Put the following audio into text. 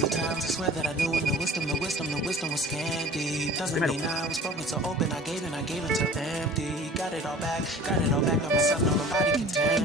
was the times I swear that I knew when the wisdom was scanty. Doesn't mean I was broken so open, I gave it till empty. Got it all back, not myself, no nobody can tell